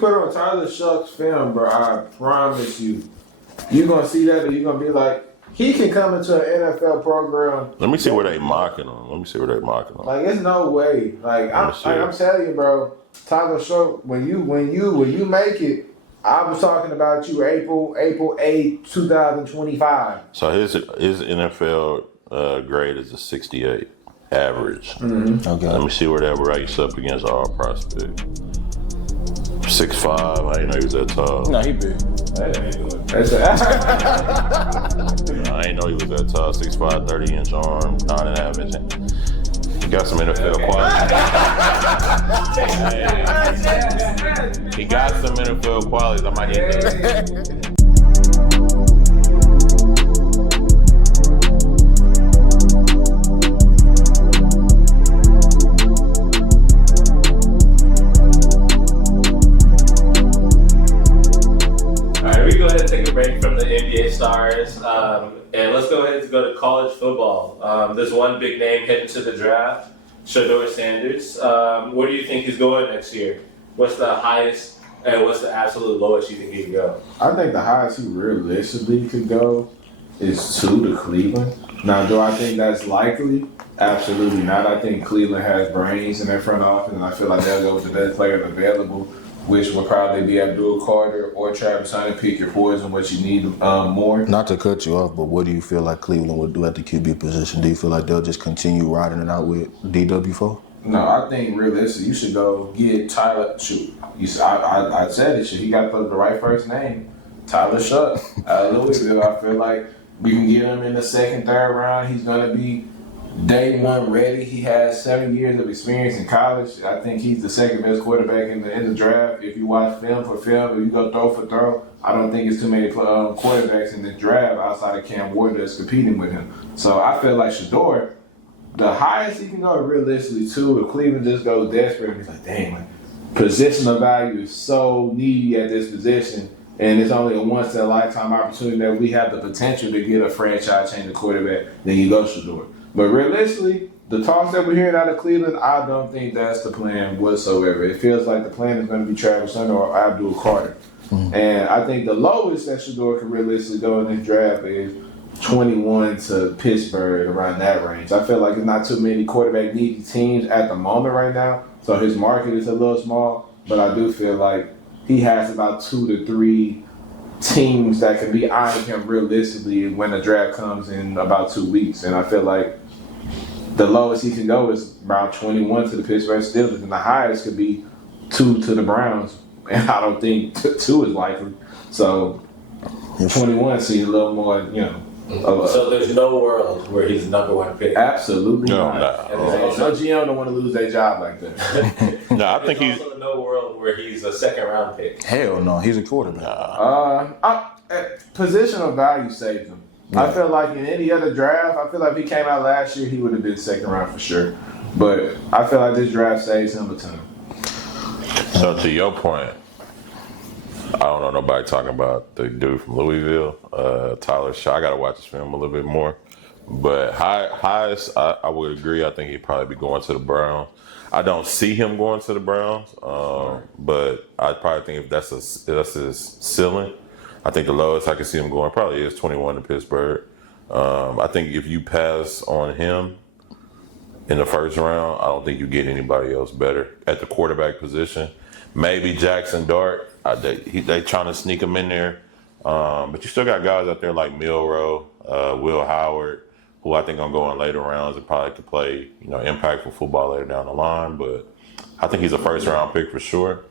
put on Tyler Shuck's film, bro, I promise you gonna see that and you're gonna be like, he can come into an NFL program. Let me see where they mocking him. Like, it's no way. Like I'm telling you, bro, Tyler Shuck, when you make it, I was talking about you April 8th, 2025. So his NFL grade is a 68 average. Mm-hmm. Okay. Let me see where that ranks up against all prospects. 6'5". I didn't know he was that tall. No, he big. I didn't know he was that tall. 6'5", 30-inch arm, 9.5 inch. He got some NFL qualities. He got some NFL qualities. I might hit that. From the NBA stars, and let's go ahead and go to college football. There's one big name heading to the draft, Shedeur Sanders. Where do you think he's going next year? What's the highest and what's the absolute lowest you think he could go? I think the highest he realistically could go is 2 to Cleveland. Now, do I think that's likely? Absolutely not. I think Cleveland has brains in their front office, and I feel like they'll go with the best player available, which will probably be Abdul Carter or Travis Hunter. Pick your poison, what you need more. Not to cut you off, but what do you feel like Cleveland would do at the QB position? Do you feel like they'll just continue riding it out with DW4? No, I think realistically, you should go get Tyler. Shoot, I said it. He got the right first name, Tyler Shuck out of Louisville. I feel like we can get him in the second, third round. He's gonna be day one ready. He has 7 years of experience in college. I think he's the second best quarterback in the draft. If you watch film for film, if you go throw for throw, I don't think it's too many quarterbacks in the draft outside of Cam Ward that's competing with him. So I feel like Shedeur, the highest he can go realistically too, if Cleveland just goes desperate and he's like, dang, man, positional value is so needy at this position, and it's only a once-in-a-lifetime opportunity that we have the potential to get a franchise-changing quarterback, then you go Shedeur. But realistically, the talks that we're hearing out of Cleveland, I don't think that's the plan whatsoever. It feels like the plan is going to be Travis Hunter or Abdul Carter. Mm-hmm. And I think the lowest that Shedeur can realistically go in this draft is 21 to Pittsburgh, around that range. I feel like there's not too many quarterback needy teams at the moment right now, so his market is a little small, but I do feel like he has about 2 to 3 teams that can be eyeing him realistically when the draft comes in about 2 weeks. And I feel like the lowest he can go is around 21 to the Pittsburgh Steelers, and the highest could be 2 to the Browns. And I don't think 2 is likely. So 21 seems a little more, so there's no world where he's the number one pick. Absolutely not. No GM don't want to lose their job like that. No, I think he's also no world where he's a second round pick. Hell no, he's a quarterback. Positional value saves him. Yeah. I feel like in any other draft, I feel like if he came out last year, he would have been second round for sure. But I feel like this draft saves him a ton. So to your point, I don't know nobody talking about the dude from Louisville, Tyler Shaw. I got to watch his film a little bit more. But highest, I would agree. I think he'd probably be going to the Browns. I don't see him going to the Browns, but I probably think if that's his ceiling, I think the lowest I can see him going probably is 21 to Pittsburgh. I think if you pass on him in the first round, I don't think you get anybody else better at the quarterback position. Maybe Jackson Dart. They trying to sneak him in there. But you still got guys out there like Milroe, Will Howard, who I think are going to go in later rounds and probably could play, impactful football later down the line. But I think he's a first-round pick for sure.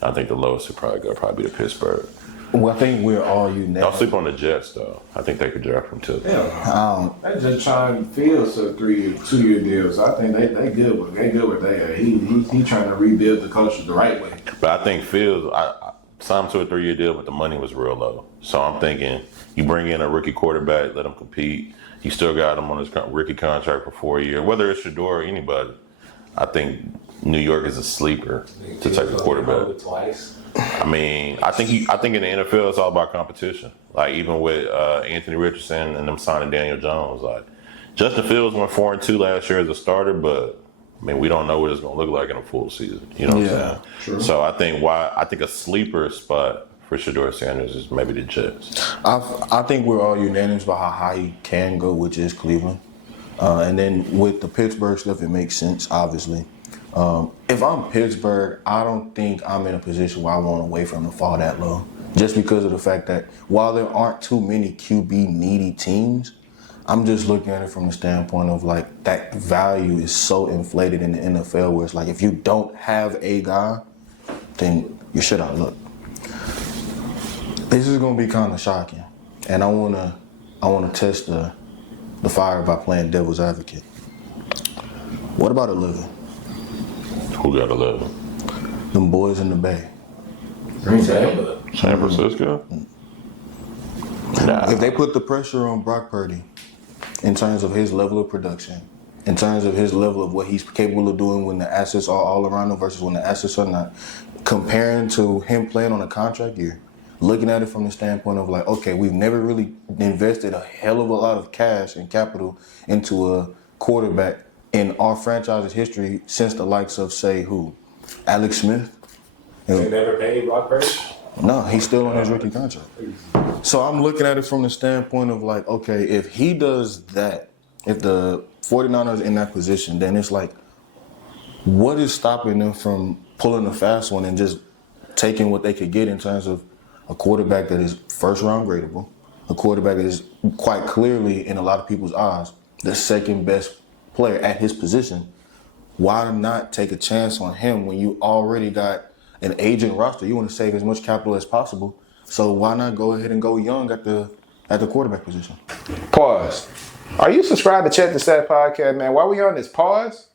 I think the lowest would probably be to Pittsburgh. Well, I think we're all unanimous. Don't sleep on the Jets, though. I think they could draft him, too. Yeah. They just trying to field some 2-year deals. I think they good with that. He trying to rebuild the culture the right way. But I think Fields, I signed him to a 3-year deal, but the money was real low. So I'm thinking you bring in a rookie quarterback, let him compete. You still got him on his rookie contract for 4 years. Whether it's Shedeur or anybody, I think New York is a sleeper to take a quarterback. Twice. I mean, I think in the NFL it's all about competition. Like even with Anthony Richardson and them signing Daniel Jones, like Justin Fields went 4-2 last year as a starter, but I mean, we don't know what it's going to look like in a full season. You know what I'm saying? True. So I think a sleeper spot for Shedeur Sanders is maybe the Jets. I think we're all unanimous about how high he can go, which is Cleveland. And then with the Pittsburgh stuff, it makes sense, obviously. If I'm Pittsburgh, I don't think I'm in a position where I want to wait for him to fall that low. Just because of the fact that while there aren't too many QB needy teams, I'm just looking at it from the standpoint of like that value is so inflated in the NFL where it's like if you don't have a guy, then you're shit out of luck. This is gonna be kind of shocking, and I wanna test the fire by playing devil's advocate. What about 11? Who got 11? Them boys in the Bay. San Francisco? Nah. If they put the pressure on Brock Purdy in terms of his level of production, in terms of his level of what he's capable of doing when the assets are all around him versus when the assets are not, comparing to him playing on a contract year, looking at it from the standpoint of like, okay, we've never really invested a hell of a lot of cash and capital into a quarterback in our franchise's history since the likes of, say, who? Alex Smith? They never paid Brock Purdy? No, he's still on his rookie contract. So I'm looking at it from the standpoint of like, okay, if he does that, if the 49ers in that position, then it's like, what is stopping them from pulling a fast one and just taking what they could get in terms of a quarterback that is first round gradable, a quarterback that is quite clearly, in a lot of people's eyes, the second best player at his position? Why not take a chance on him when you already got an aging roster? You want to save as much capital as possible, so why not go ahead and go young at the quarterback position? Pause. Are you subscribed to Check the Set podcast, man? While we on this pause,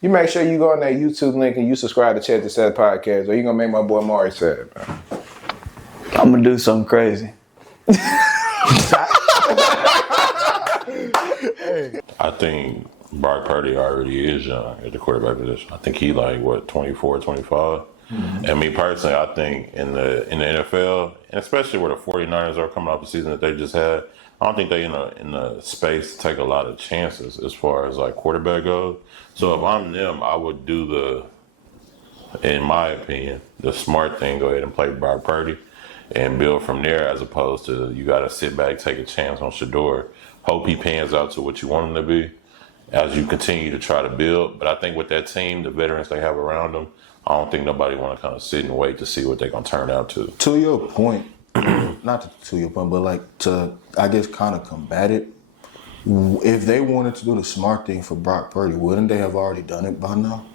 you make sure you go on that YouTube link and you subscribe to Check the Set podcast, or you gonna make my boy Maury sad, man. I'm gonna do something crazy. I think Brock Purdy already is young at the quarterback position. I think he 24, 25. Mm-hmm. And me personally, I think in the NFL, and especially where the 49ers are coming off the season that they just had, I don't think they in the space to take a lot of chances as far as like quarterback goes. So if I'm them, I would do in my opinion, the smart thing, go ahead and play Brock Purdy and build from there, as opposed to you got to sit back, take a chance on Shedeur, hope he pans out to what you want him to be as you continue to try to build. But I think with that team, the veterans they have around them, I don't think nobody want to kind of sit and wait to see what they're going to turn out to. To your point, not to your point, but like to, I guess, kind of combat it, if they wanted to do the smart thing for Brock Purdy, wouldn't they have already done it by now?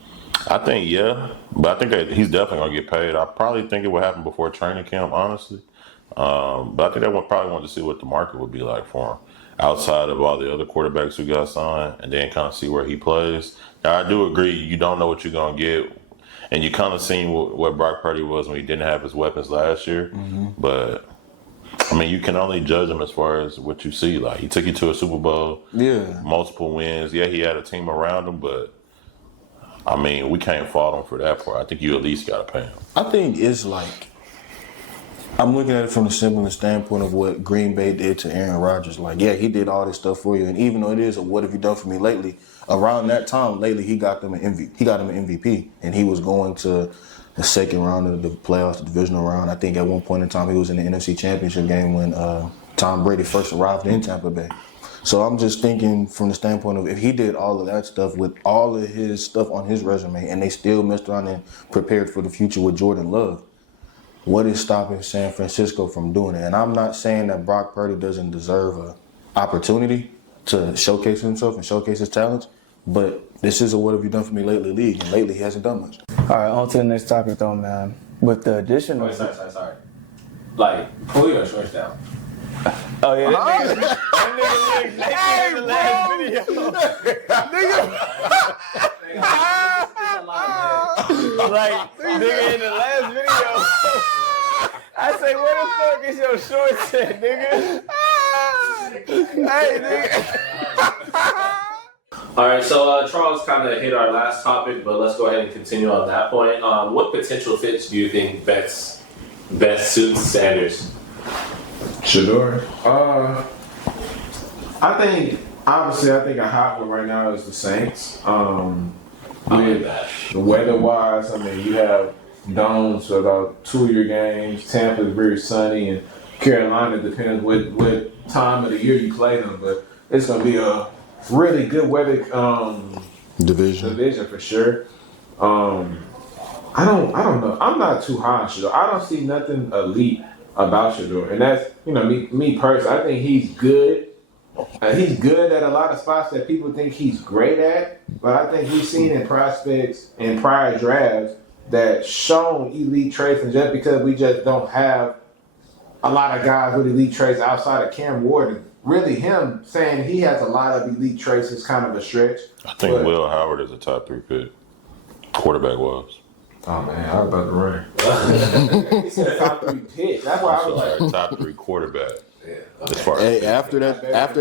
I think, yeah, but I think that he's definitely going to get paid. I probably think it would happen before training camp, honestly. But I think they probably want to see what the market would be like for him outside of all the other quarterbacks who got signed, and then kind of see where he plays. Now, I do agree, you don't know what you're going to get. And you kind of seen what Brock Purdy was when he didn't have his weapons last year. Mm-hmm. But, I mean, you can only judge him as far as what you see. Like, he took you to a Super Bowl. Yeah. Multiple wins. Yeah, he had a team around him, but, I mean, we can't fault him for that part. I think you at least got to pay him. I think it's like, I'm looking at it from the simplest standpoint of what Green Bay did to Aaron Rodgers. Like, yeah, he did all this stuff for you. And even though it is a what have you done for me lately, around that time lately, he got him an MVP, and he was going to the second round of the playoffs, the divisional round. I think at one point in time he was in the NFC Championship game when Tom Brady first arrived in Tampa Bay. So I'm just thinking from the standpoint of if he did all of that stuff with all of his stuff on his resume, and they still messed around and prepared for the future with Jordan Love, what is stopping San Francisco from doing it? And I'm not saying that Brock Purdy doesn't deserve an opportunity to showcase himself and showcase his talents, but this is a what have you done for me lately league, and lately he hasn't done much. All right, on to the next topic though, man. With the addition of... Sorry. Like, pull your shorts down. Oh, yeah, that nigga looked naked in the last video. Like, nigga, in the last video, I say, where the fuck is your shorts at, nigga? Hey, nigga. All right, so Charles kind of hit our last topic, but let's go ahead and continue on that point. What potential fits do you think best suits Sanders? Shedeur? I think a hot one right now is the Saints. with the weather-wise, I mean, you have domes for about 2 of your games. Tampa's very sunny, and Carolina depends what time of the year you play them. But it's gonna be a really good weather division for sure. I don't know. I'm not too high on Shedeur. I don't see nothing elite about Shedeur, and that's me personally. I think he's good. He's good at a lot of spots that people think he's great at, but I think we've seen in prospects in prior drafts that shown elite traits, and just because we just don't have a lot of guys with elite traits outside of Cam Ward, really him saying he has a lot of elite traits is kind of a stretch. I think Will Howard is a top 3 pick. Quarterback was. Oh man, I was about to run. He said top 3 pick. That's why I was like top 3 quarterback. Yeah. As far Hey, as after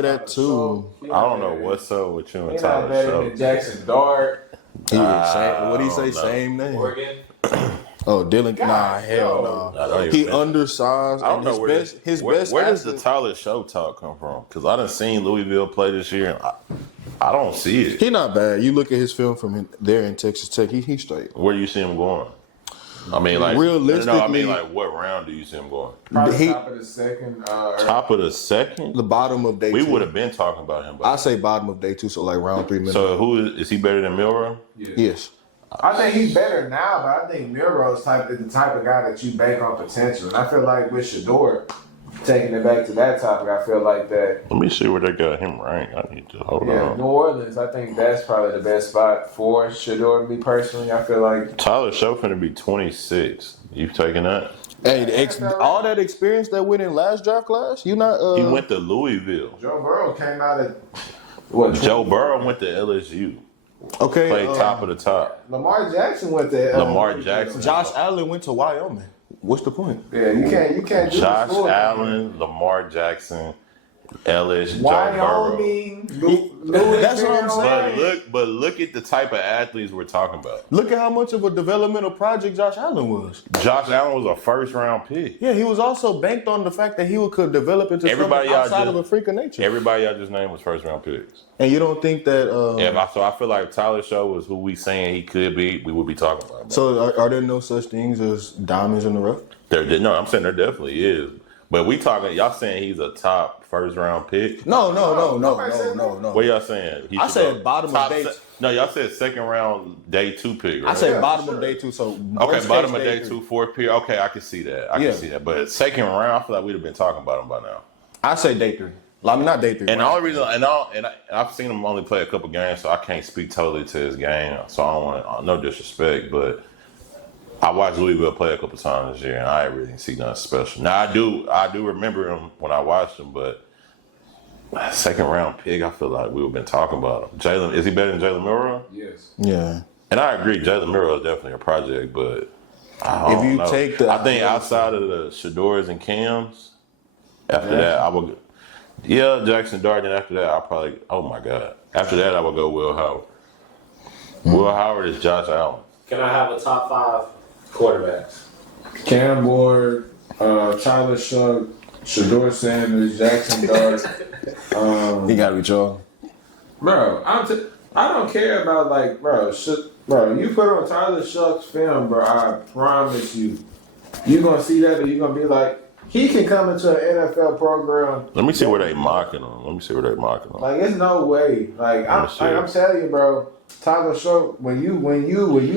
that too. I don't know what's up with you and He's not Tyler better Show. than Jackson Dart. What do you say? don't know. Same name. Oregon. Oh, Dylan. Nah, hell no. no. I don't He even- undersized. I don't and know his where best. His best. where does the asset- Tyler Show talk come from? Because I done seen Louisville play this year, and I don't see it. He not bad. You look at his film from there in Texas Tech. He straight. Where do you see him going? I mean, like Realistically- no, I mean, like what round do you see him going? Probably He- top of the second. Top of the second. The bottom of day We 2. would have been talking about him. I say bottom of day 2, so like round 3 minutes. So who is he better than Milrow? Yes. I think he's better now, but I think Milrose is the type of guy that you bank on potential. And I feel like with Shedeur, taking it back to that topic, I feel like that. Let me see where they got him ranked. I need to hold Yeah, on. New Orleans, I think that's probably the best spot for Shedeur. Me personally, I feel like Tyler Show finna be 26. You taking that? Hey, all that experience that went in last draft class, you not. He went to Louisville. Joe Burrow came out at what? Joe Burrow went to LSU. Okay. Played top of the top. Lamar Jackson went to Lamar Jackson. Josh Allen went to Wyoming. What's the point? Yeah, you can't do Josh this for him. Allen, Lamar Jackson, Ellis, Joe Burrow. Wyoming, That's what I'm saying. But look at the type of athletes we're talking about. Look at how much of a developmental project Josh Allen was. Josh Allen was a first round pick. Yeah, he was also banked on the fact that he could develop into Everybody something outside y'all of a freak of nature. Everybody I just named was first round picks. And you don't think that? Yeah, so I feel like if Tyler Show was who we saying he could be, we would be talking about him. So are there no such things as diamonds in the rough? No, I'm saying there definitely is. But we talking, y'all saying he's a top first round pick? No. What y'all saying? He I should said go bottom of day. No, y'all said second round day 2 pick, right? I said Yeah, bottom sure. of day 2. So Okay, worst bottom case, of day 2, 4th pick. Okay, I can see that. I can see that. But second round, I feel like we'd have been talking about him by now. I say day 3. I mean, not day 3. And the only reason, I've seen him only play a couple games, so I can't speak totally to his game. So I don't want no disrespect, but I watched Louisville play a couple times this year, and I really didn't see nothing special. Now I do remember him when I watched him, but second round pick, I feel like we would have been talking about him. Jalen, is he better than Jalen Milrow? Yes. Yeah. And I agree, Jalen Milrow is definitely a project, but I don't know. take the- I think outside of the Shedeurs and Cams, after that I would. Yeah, Jackson Dart, and after that, I'll probably, oh my God. After that, I would go Will Howard. Will Howard is Josh Allen. Can I have a top 5 quarterbacks? Cam Ward, Tyler Show, Shedeur Sanders, Jackson Dart. He got to be Charles. Bro, I don't care about like, bro, you put on Tyler Shuck's film, bro, I promise you gonna see that and you're gonna be like, he can come into an NFL program. Let me see where they mocking him. Like, it's no way. Like, I'm telling you, bro, Tyler Shuck, when you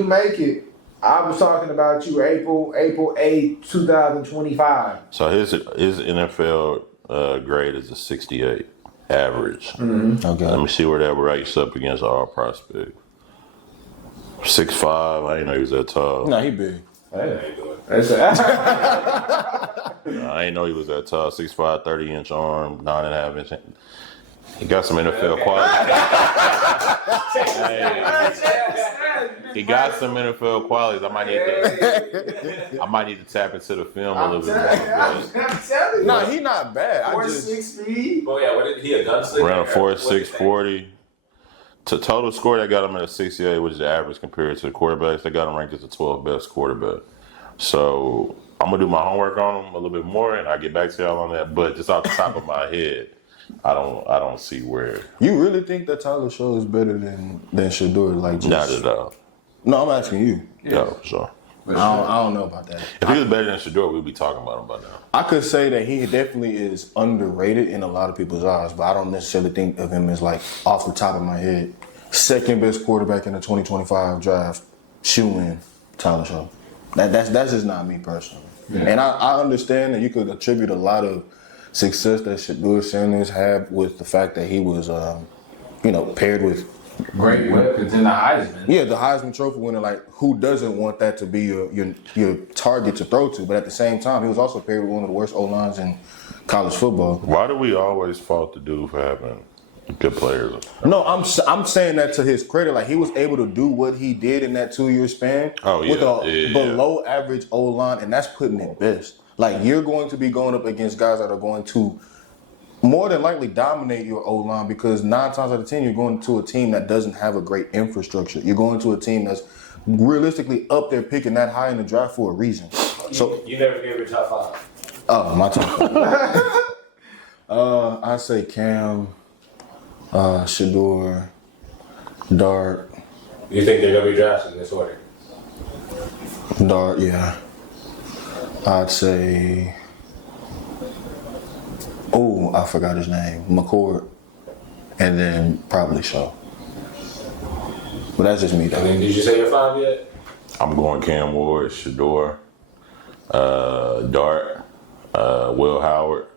make it, I was talking about you April 8th, 2025. So his NFL grade is a 68 average. Okay. Let me see where that ranks up against all prospects. 6'5", I didn't know he was that tall. No, he big. Hey, I didn't know he was that tall. 6'5", 30-inch arm, 9.5 inch. He got some NFL quality. He got some NFL qualities. I might need to tap into the film a little bit more. I'm telling you. Nah, he not bad. 4'6" speed. Oh yeah, what did he a gunslinger? Around 4'6", 40. To total score, they got him at a 68, which is average compared to the quarterbacks. They got him ranked as the 12th best quarterback. So I'm gonna do my homework on him a little bit more, and I'll get back to y'all on that. But just off the top of my head, I don't see where. You really think that Tyler Show is better than Shedeur? Like, just, Not at all. No, I'm asking you. Yeah, for sure. I don't know about that. If he was better than Shedeur, we'd be talking about him by now. I could say that he definitely is underrated in a lot of people's eyes, but I don't necessarily think of him as, like, off the top of my head, second best quarterback in the 2025 draft. Shoe-in, Tyler Show. That's just not me personally. Yeah. And I understand that you could attribute a lot of success that Shedeur Sanders had with the fact that he was, paired with great weapons in the Heisman. Yeah, the Heisman Trophy winner. Like, who doesn't want that to be your target to throw to? But at the same time, he was also paired with one of the worst O-lines in college football. Why do we always fault the dude for having good players? No, I'm saying that to his credit. Like, he was able to do what he did in that 2-year span with a below average O-line, and that's putting it best. Like, you're going to be going up against guys that are going to more than likely dominate your O-line because 9 times out of 10, you're going to a team that doesn't have a great infrastructure. You're going to a team that's realistically up there picking that high in the draft for a reason. So you never gave your top 5. Oh, my top 5. I say Cam, Shedeur, Dart. You think they're going to be drafted in this order? Dart, yeah. I'd say... Oh, I forgot his name. McCord. And then probably Shaw. But that's just me, though. And then did you say your 5 yet? I'm going Cam Ward, Shedeur, Dart, Will Howard,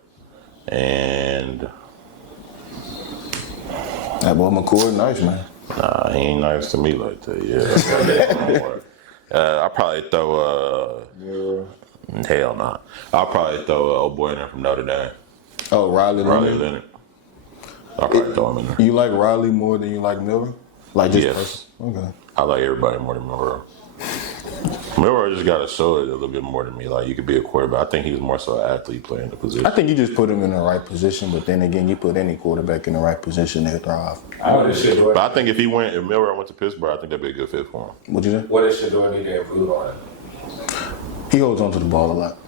and... That boy McCord, nice, man. Nah, he ain't nice to me like that, yeah. I'll probably throw... Hell nah. I'll probably throw old boy in there from Notre Dame. Oh, Riley Leonard. I'll probably throw him in there. You like Riley more than you like Miller? Like just yes. Okay. I like everybody more than Milroe. Milroe just got to show it a little bit more than me. Like, you could be a quarterback. I think he's more so an athlete playing the position. I think you just put him in the right position, but then again, you put any quarterback in the right position, they'll thrive. But I think if Milroe went to Pittsburgh, I think that'd be a good fit for him. What'd you say? What does Shedeur need to improve on? He holds on to the ball a lot.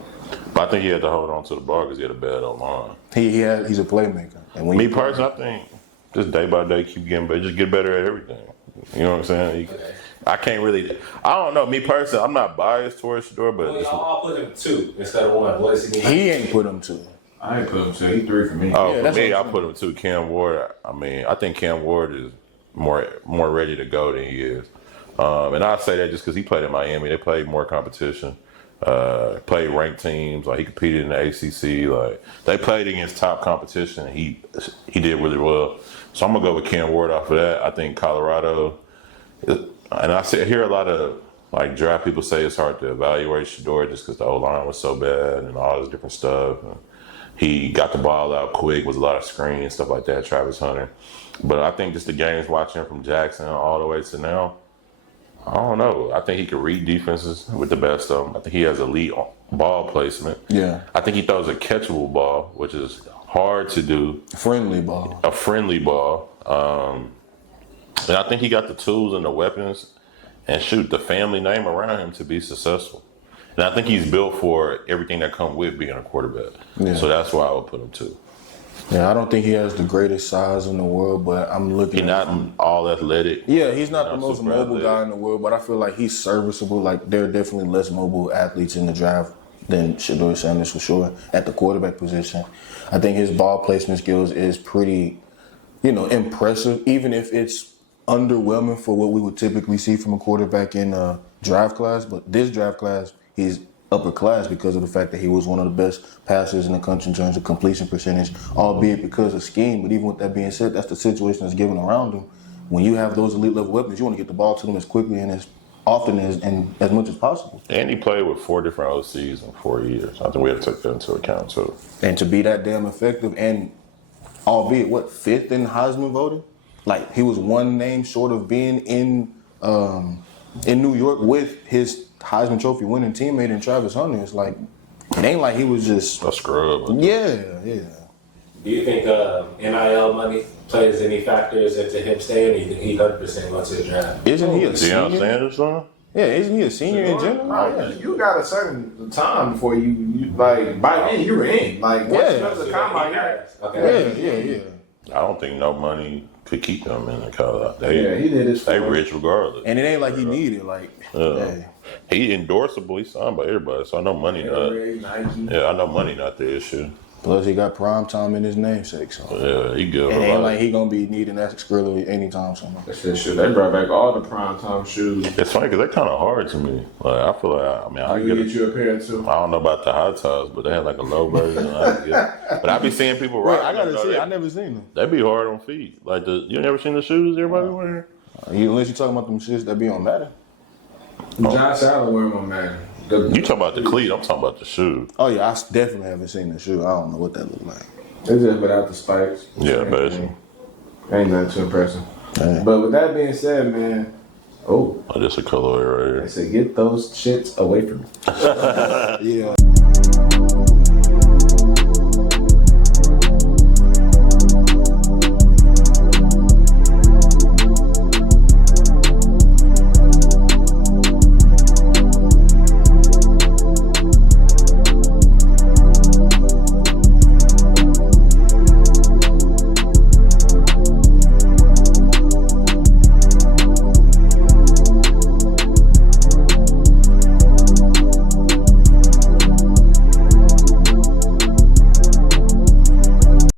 But I think he had to hold on to the ball because he had a bad O-line. He's a playmaker. And when me personally, I think just day by day keep getting better, just get better at everything. You know what I'm saying? I can't really. I don't know. Me personally, I'm not biased towards Shedeur, but I'll put him 2 instead of 1. What does he need? He ain't put him 2. I ain't put him 2. He 3 for me. Oh, for me, I put him 2. Cam Ward. I mean, I think Cam Ward is more ready to go than he is, and I say that just because he played in Miami. They played more competition. Played ranked teams, like he competed in the ACC, like they played against top competition. And he did really well, so I'm gonna go with Cam Ward off of that. I think Colorado, and I hear a lot of like draft people say it's hard to evaluate Shedeur just because the O-line was so bad and all this different stuff. And he got the ball out quick, was a lot of screens, stuff like that. Travis Hunter, but I think just the games watching from Jackson all the way to now. I don't know. I think he can read defenses with the best of them. I think he has elite ball placement. Yeah. I think he throws a catchable ball, which is hard to do. A friendly ball. And I think he got the tools and the weapons and the family name around him to be successful. And I think he's built for everything that comes with being a quarterback. Yeah. So that's why I would put him 2. Yeah, I don't think he has the greatest size in the world, but I'm looking at him. He's not all athletic. Yeah, he's not the most mobile guy in the world, but I feel like he's serviceable. Like, there are definitely less mobile athletes in the draft than Shedeur Sanders for sure at the quarterback position. I think his ball placement skills is pretty, impressive, even if it's underwhelming for what we would typically see from a quarterback in a draft class. But this draft class, he's upper class because of the fact that he was one of the best passers in the country in terms of completion percentage, albeit because of scheme. But even with that being said, that's the situation that's given around him. When you have those elite level weapons, you want to get the ball to them as quickly and as often and as much as possible. And he played with 4 different OCs in 4 years. I think we have to take that into account too. And to be that damn effective and albeit 5th in Heisman voting? Like, he was one name short of being in New York with his Heisman Trophy winning teammate in Travis Hunter. It's like, it ain't like he was just a scrub. Yeah. Do you think NIL money plays any factors into him staying? Or you think he 100% wants to the draft? Isn't he a senior? Deion Sanders, son? Yeah, isn't he a senior in general? No, you got a certain time before you like. By then, you were in. Like once you go to the combine, Yeah. I don't think no money could keep them in the college. He did his. They rich regardless. And it ain't like he needed, like, He endorsable. He signed by everybody, so I know money not. Yeah, I know money not the issue. Plus he got prime time in his namesake, so. Yeah, he good. It ain't like he gonna be needing that Skrilla anytime soon. That's that shit. They brought back all the primetime shoes. It's funny because they're kind of hard to me. Like I feel like I get you a pair too. I don't know about the high tops, but they had like a low version. But I be seeing people Wait, rock. I gotta see. I never seen them. They be hard on feet. Like you never seen the shoes everybody wearing? Unless you talking about them shits that be on Madden. Josh Allen wearing one, man. You talking about the cleat? I'm talking about the shoe. Oh yeah, I definitely haven't seen the shoe. I don't know what that look like. It's just without the spikes. Yeah, basically. Ain't nothing too impressive. Dang. But with that being said, man. Oh, Just a colorway right I here. said get those shits away from me. Yeah.